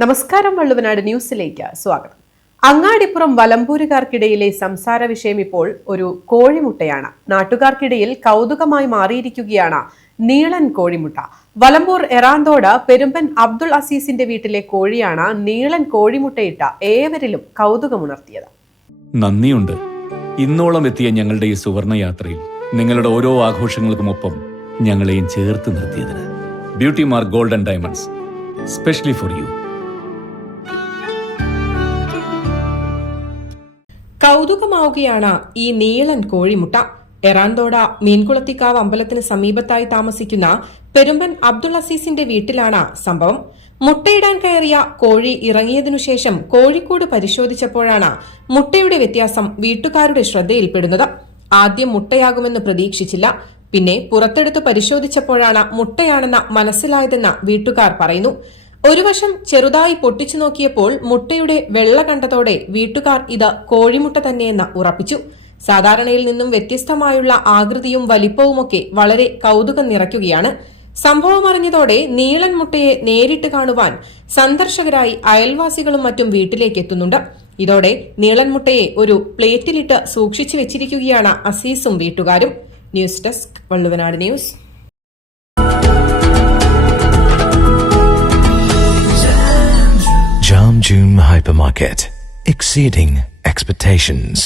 നമസ്കാരം, വള്ളുവനാട് ന്യൂസിലേക്ക് സ്വാഗതം. അങ്ങാടിപ്പുറം വലമ്പൂരുകാർക്കിടയിലെ സംസാര വിഷയം ഇപ്പോൾ ഒരു കോഴിമുട്ടയാണ്. നാട്ടുകാർക്കിടയിൽ കൗതുകമായി മാറിയിരിക്കുകയാണ് നീളൻ കോഴിമുട്ട. വലമ്പൂർ എറാന്തോട് പെരുമ്പൻ അബ്ദുൾ അസീസിന്റെ വീട്ടിലെ കോഴിയാണ് നീളൻ കോഴിമുട്ടയിട്ട ഏവരിലും കൗതുകമുണർത്തിയത്. നന്ദിയുണ്ട്. ഇന്നോളം എത്തിയ ഞങ്ങളുടെ ഈ സുവർണ യാത്രയിൽ നിങ്ങളുടെ ഓരോ ആഘോഷങ്ങൾക്കുമൊപ്പം ഞങ്ങളെയും ചേർത്ത് നിർത്തിയതിന്. Beauty mark gold and diamonds, specially for you. കൗതുകമാവുകയാണ് ഈ നീളൻ കോഴിമുട്ട. എറാന്തോട മീൻകുളത്തിക്കാവ് അമ്പലത്തിന് സമീപത്തായി താമസിക്കുന്ന പെരുമ്പൻ അബ്ദുൾ അസീസിന്റെ വീട്ടിലാണ് സംഭവം. മുട്ടയിടാൻ കയറിയ കോഴി ഇറങ്ങിയതിനുശേഷം കോഴിക്കൂട് പരിശോധിച്ചപ്പോഴാണ് മുട്ടയുടെ വ്യത്യാസം വീട്ടുകാരുടെ ശ്രദ്ധയിൽപ്പെടുന്നത്. ആദ്യം മുട്ടയാകുമെന്ന് പ്രതീക്ഷിച്ചില്ല. പിന്നെ പുറത്തെടുത്ത് പരിശോധിച്ചപ്പോഴാണ് മുട്ടയാണെന്ന് മനസ്സിലായതെന്ന് വീട്ടുകാർ പറയുന്നു. ഒരു വശം ചെറുതായി പൊട്ടിച്ചു നോക്കിയപ്പോൾ മുട്ടയുടെ വെള്ള കണ്ടതോടെ വീട്ടുകാർ ഇത് കോഴിമുട്ട തന്നെയെന്ന് ഉറപ്പിച്ചു. സാധാരണയിൽ നിന്നും വ്യത്യസ്തമായുള്ള ആകൃതിയും വലിപ്പവുമൊക്കെ വളരെ കൗതുകം നിറയ്ക്കുകയാണ്. സംഭവം അറിഞ്ഞതോടെ നീളൻ മുട്ടയെ നേരിട്ട് കാണുവാൻ സന്ദർശകരായി അയൽവാസികളും മറ്റും വീട്ടിലേക്ക് എത്തുന്നുണ്ട്. ഇതോടെ നീളൻ മുട്ടയെ ഒരു പ്ലേറ്റിലിട്ട് സൂക്ഷിച്ചു വെച്ചിരിക്കുകയാണ് അസീസും വീട്ടുകാരും. News desk, Valluvanad news. Jam June Hypermarket, exceeding expectations.